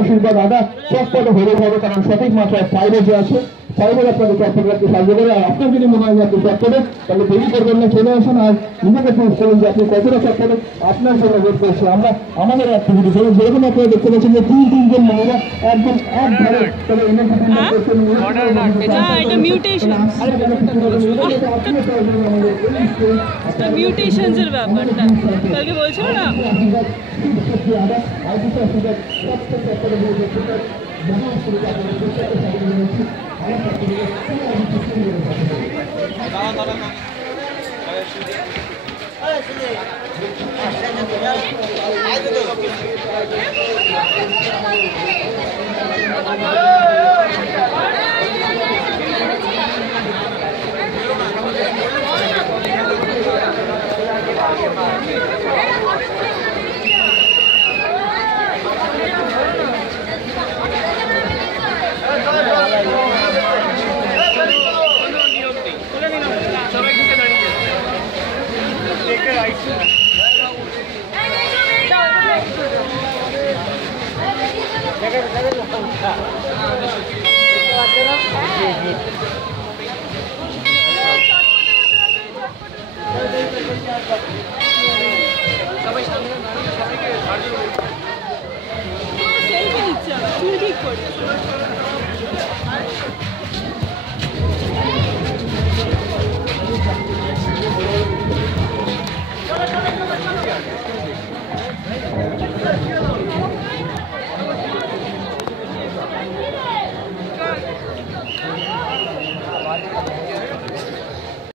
আশীর্বাদ আদা চটপটে হলে হবে, কারণ সঠিক মাত্রায় ফাইবার যে আছে ফাইবার আপনাকে চটপটে রাখতে সাহায্য করে। আপনার যদি মনে হয় যে আপনি চটপটে, তাহলে দেরি করবেন না, চলে আসুন আর নিজেকে প্রুভ করুন যে আপনি কতটা চটপটে আপনার জন্য ওয়েট করছি আমরা আমাদের অ্যাক্টিভিটি। যেরকম আপনারা দেখতে পাচ্ছেন যে তিনজন মহিলা একদম এক ধারে মিউটেশনসের ব্যাপারটা কালকে বলছিল না। সবাই ঠিক করে